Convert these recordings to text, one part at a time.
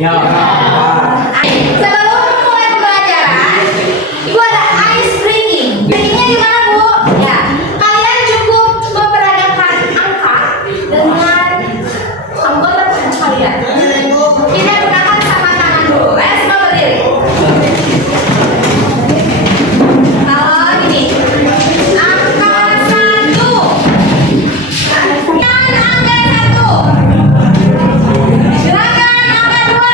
Ya. Sebelum mulai pembelajaran, Ibu ada ice breaking. Breakingnya gimana, Bu? Ya, kalian cukup memperagakan angka dengan anggota tubuh kalian. Kita gunakan sama tangan dulu. Semua berdiri. Kalau ini, angka 1. Dan angka 1. Gerakan angka 2.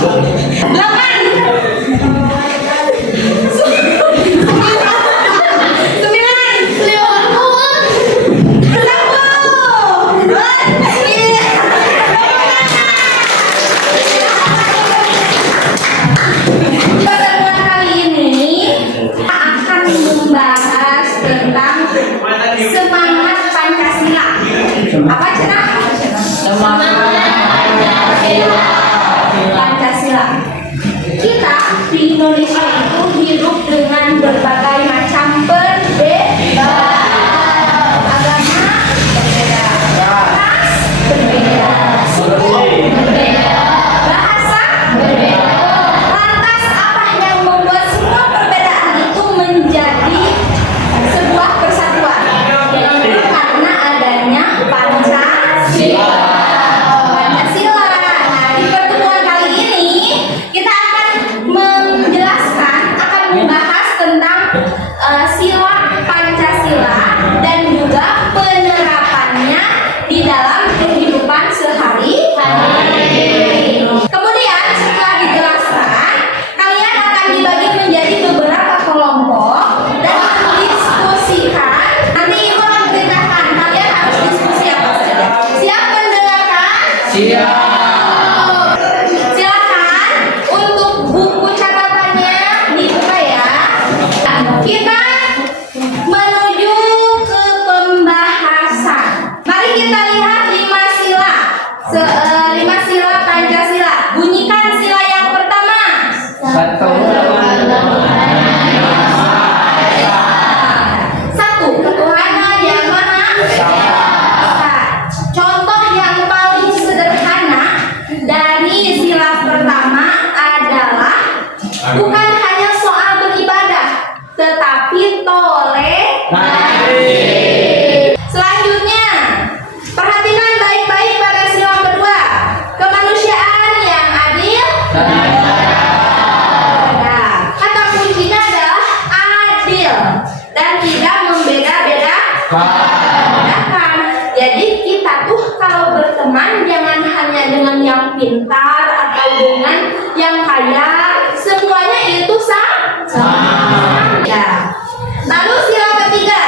8. 9. Pertemuan kali ini akan membahas tentang semangat Pancasila. Apa Cina? Semangat Pancasila. Kita di Indonesia itu hidup dengan berbagai macam perbedaan. Agama berbeda, ras berbeda, suku berbeda, bahasa berbeda. Lantas apa yang membuat semua perbedaan itu menjadi sebuah persatuan? Karena adanya Pancasila. Pancasila. Nah, di pertemuan kali ini kita akan membahas tentang sila Pancasila dan juga penerapannya di dalam kehidupan sehari-hari. Kemudian setelah dijelaskan, kalian akan dibagi menjadi beberapa kelompok dan mendiskusikan. Nanti Ibu akan perintahkan kalian harus diskusi apa saja. Siap mendengarkan? Siap. Silakan untuk buku catatannya dibuka ya. Kita menuju ke pembahasan. Mari kita lihat 5 sila. 5 sila Pancasila. Bunyikan sila yang pertama. Satu, ketuhanan yang maha esa. Contoh yang paling sederhana dari sila pertama adalah bukan hanya soal beribadah, tetapi toleransi. Selanjutnya, perhatikan baik-baik pada sila kedua, kemanusiaan yang adil. Nah, kata kuncinya adalah adil dan tidak membeda-bedakan. Jadi kita tuh kalau berteman jangan hanya dengan yang pintar atau dengan yang kaya, semuanya itu sama. Ya. Lalu sila ketiga,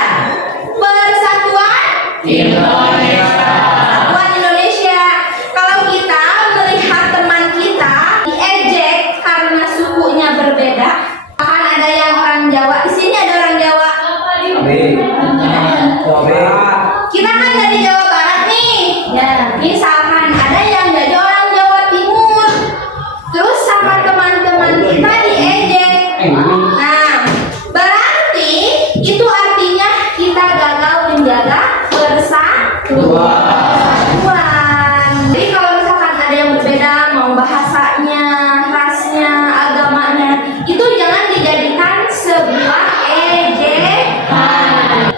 persatuan Indonesia. Persatuan Indonesia. Kalau kita melihat teman kita diejek karena sukunya berbeda, bahkan ada yang orang Jawa. Di sini ada orang Jawa. Kita kan dari Jawa Barat nih. Ya, misalkan ada yang dari orang Jawa Timur. Terus sama teman-teman kita diejek. Nah, berarti itu artinya kita gagal menjaga persatuan. Jadi kalau misalkan ada yang berbeda, mau bahasanya, rasnya, agamanya, itu jangan dijadikan sebuah ejekan.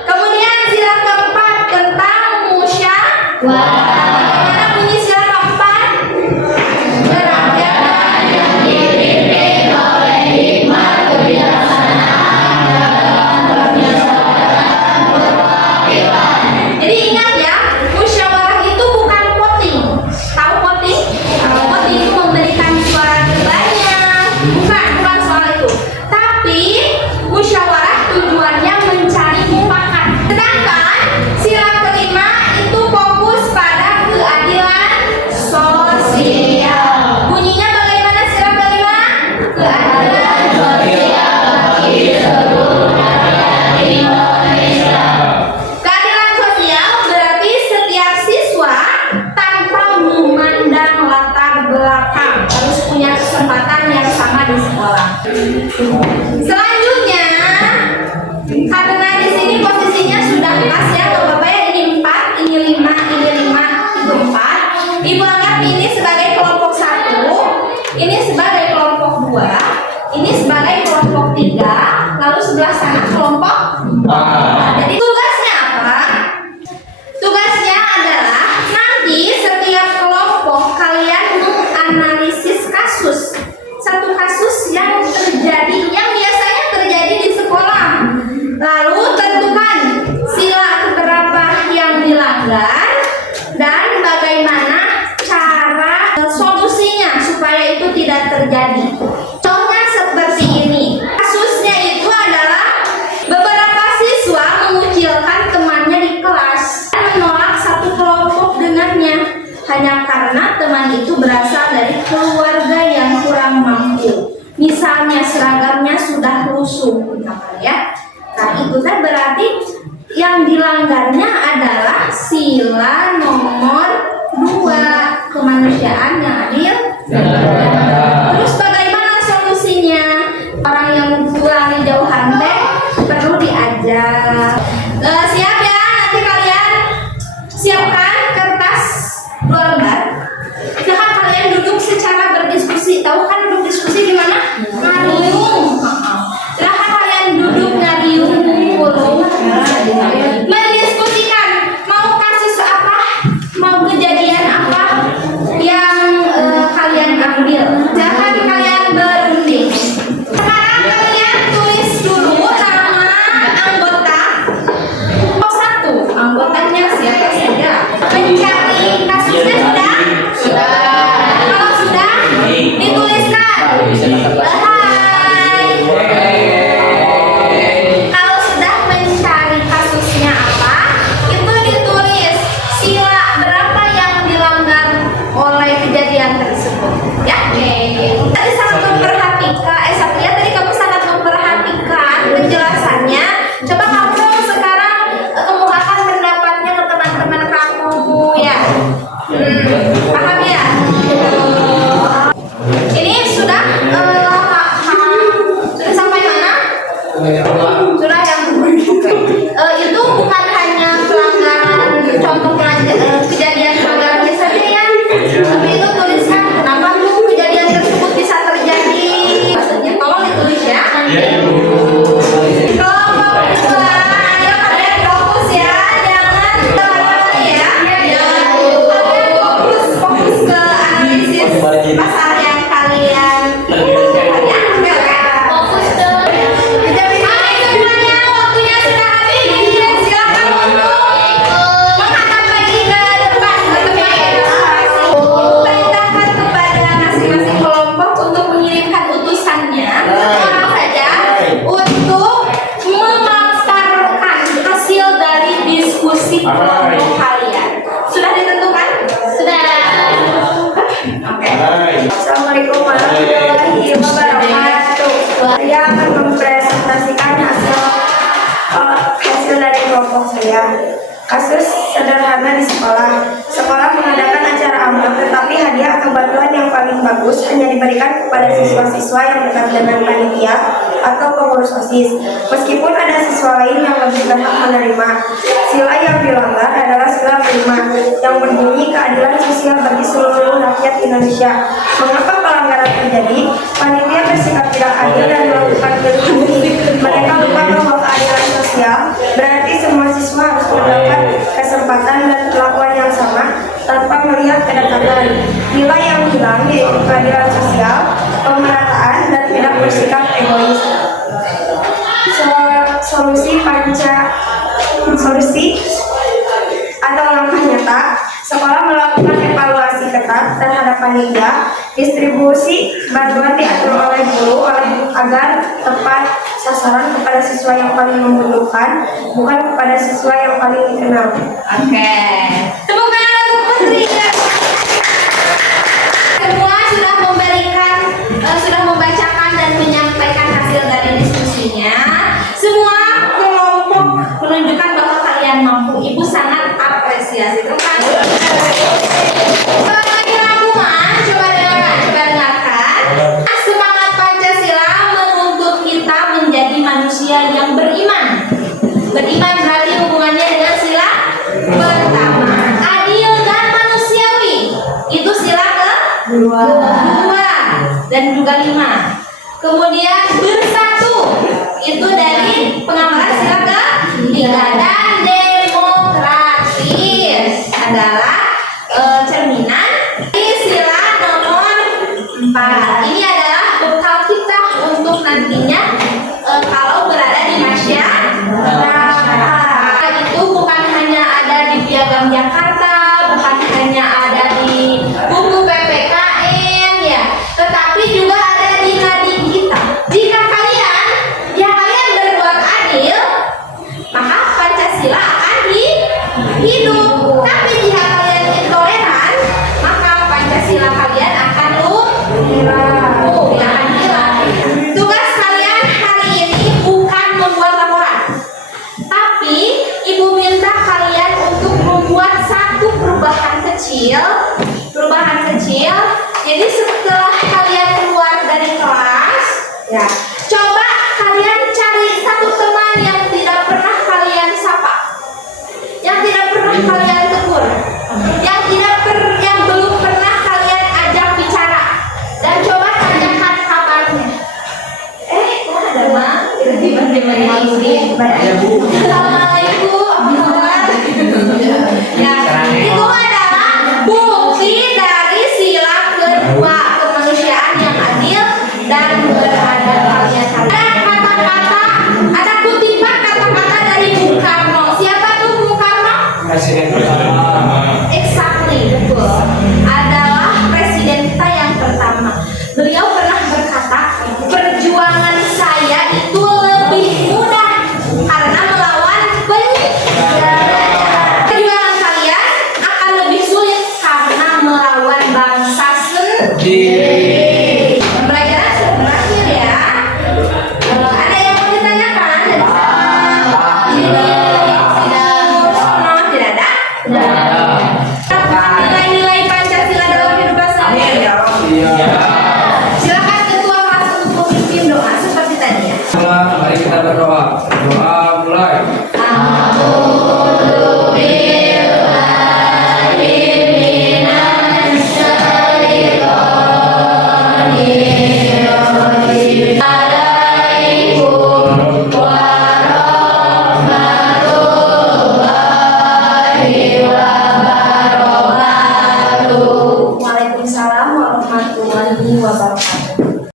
Kemudian sila keempat tentang musyawarah. Bagaimana bunyi sila keempat? Kerajaan yang dipimpin oleh hikmat kebijaksanaan dalam permusyawaratan perwakilan. Jadi ingat ya, musyawarah teman itu berasal dari keluarga yang kurang mampu. Misalnya seragamnya sudah lusuh, misalkan ya. Nah itu kan berarti yang dilanggarnya adalah sila nomor 2, kemanusiaan yang adil. Terus bagaimana solusinya? Orang yang pulang jauhan teh perlu diajak. Siap ya, nanti kalian siapkan kertas 2 lembar. Silahkan kalian duduk secara berdiskusi. Tahu kan duduk diskusi gimana? Ngariung. Silahkan kalian duduk ngariung. Mendiskusikan mau kasus apa, mau kejadian apa yang kalian ambil. Silahkan kalian berunding. Sekarang kalian tulis dulu nama anggota. Oh, 1. Anggotanya siapa saja? Mencari kasusnya sudah? Kalau sudah, dituliskan. Hai. Kalau sudah mencari kasusnya apa, itu ditulis sila berapa yang dilanggar oleh kejadian tersebut. Ya, tadi sangat memperhatikan. Satria, tadi kamu sangat memperhatikan penjelasannya. Coba kamu sekarang kemukakan pendapatnya ke teman-teman kamu ya. Paham ya? Ini sudah sudah sampai mana? Sudah yang itu bukan hanya pelanggaran, contoh kejadian pelanggarannya saja ya. Tapi itu tuliskan kenapa tuh kejadian tersebut bisa terjadi. Maksudnya tolong ditulis ya. Kelompok kedua, ayo kalian fokus ya, jangan terlalu ya. Kalian fokus ke analisis pasal yang kalian fokus ke. Hai semuanya, waktunya sudah habis. Silakan untuk menghadap lagi ke depan ke tempat perintahkan kepada masing-masing kelompok untuk mengirimkan utusannya orang saja untuk memaparkan hasil dari diskusi kelompok kalian. Sudah ditentukan? Sudah. Oke. Assalamualaikum warahmatullahi wabarakatuh. Saya akan mempresentasikan hasil dari kelompok saya. Kasus sederhana di sekolah. Sekolah mengadakan acara amal, tetapi hadiah atau bantuan yang paling bagus hanya diberikan kepada siswa-siswa yang dekat dengan panitia atau pengurus OSIS. Meskipun ada siswa lain yang lebih berhak menerima. Sila yang dilanggar adalah sila 5 yang berbunyi keadilan sosial bagi seluruh rakyat Indonesia. Mengapa pelanggaran terjadi? Panitia bersikap tidak adil dan melakukan pilihan. Mereka lupa bahwa keadilan sosial berarti semua siswa harus mendapat kesempatan dan perlakuan yang sama tanpa melihat kedekatan. Nilai yang hilang yaitu keadilan sosial, pemerataan, dan tidak bersikap egois. Solusi atau langkah nyata, sekolah melakukan evaluasi ketat terhadap panitia, distribusi bantuan diatur oleh guru agar tepat sasaran kepada siswa yang paling membutuhkan, bukan kepada siswa yang paling dikenal. Oke. Tepuk tangan untuk Putri. Semua sudah membacakan dan menyampaikan hasil dari diskusinya. Semua kelompok menunjukkan bahwa kalian mampu. Ibu sangat apresiasi. Kalau lagi rangkuman, coba dengarkan. Semangat Pancasila menuntut kita menjadi manusia yang beriman. Beriman berarti hubungannya dengan sila pertama, adil dan manusiawi. Itu sila kedua dan juga 5. Kemudian bersatu, itu dari pengamalan sila ketiga, dan demokratis adalah cerminan di sila nomor 4. Ini adalah bekal kita untuk nantinya kalau berada di masyarakat. Itu bukan hanya ada di Piagam Jakarta, bukan hanya ada di buku PPKN ya, tetapi juga ada di nadi kita. Jika kalian berbuat adil, maka Pancasila kecil, perubahan kecil